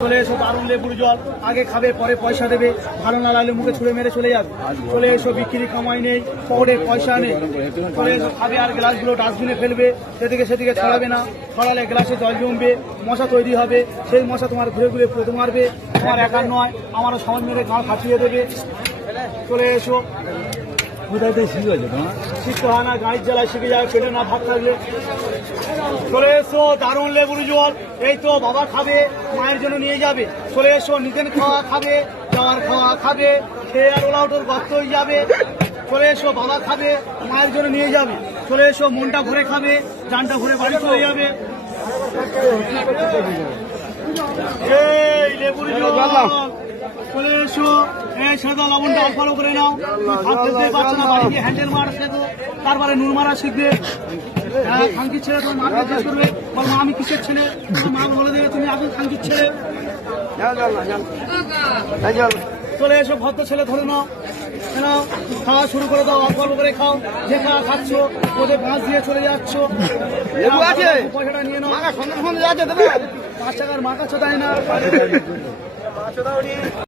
চলে এসো দারুণ লেবুর জল, আগে খাবে পরে পয়সা দেবে, ভালো না লাগলে মুখে ছুঁড়ে মেরে চলে যাবে। চলে এসো, বিক্রি কামাই নেই, পকেটে পয়সা নেই। চলে এসো, খাবে আর গ্লাসগুলো ডাস্টবিনে ফেলবে, সেদিকে সেদিকে ছড়াবে না, ছড়ালে গ্লাসে জল জমবে, মশা তৈরি হবে, সেই মশা তোমার ঘুরে ঘুরে পোঁতে মারবে। তোমার একার নয়, আমারও সমাজ মেরে গাঁ ফাটিয়ে দেবে। চলে এসো, শিখতে হয় না, গাড়ির জ্বালায় শিখে যায়, পেটে না ভাত থাকলে। চলে এসো, দারুণ লেবুর জল, এই তো বাবা খাবে, মায়ের জন্য নিয়ে যাবে। চলে এসো, নিজের খাওয়া খাবে, যাওয়ার খাওয়া খাবে, খেয়ে আর ওলাউটোর গর্ত হয়ে যাবে। চলে এসো, বাবা খাবে, মায়ের জন্য নিয়ে যাবে। চলে এসো, মনটা ভরে খাবে, জানটা ভরে বাড়ি চলে যাবে। এই লেবুর জল, চলে এসো, এই সাদা লবণটা অল্প করে নাও। ভাত খেতে পারছো না, বাড়ি গিয়ে হ্যান্ডেল মারা শেখো, তারপরে নুন মারা শিখবে। খাঙ্কির ছেলে তোমার মাকে জিজ্ঞেস করবে, বল মা আমি কিসের ছেলে, মা বলে দেবে তুমি আগে খাঙ্কির ছেলে। চলে এসো, ভদ্র ছেলে ধরে নাও, খাওয়া শুরু করে দাও, অল্প অল্প করে খাও। যে খাওয়া খাচ্ছ ওদের বাঁশ দিয়ে চলে যাচ্ছ, পয়সাটা নিয়ে নাও। 5 টাকার মাথা ছোটায় না।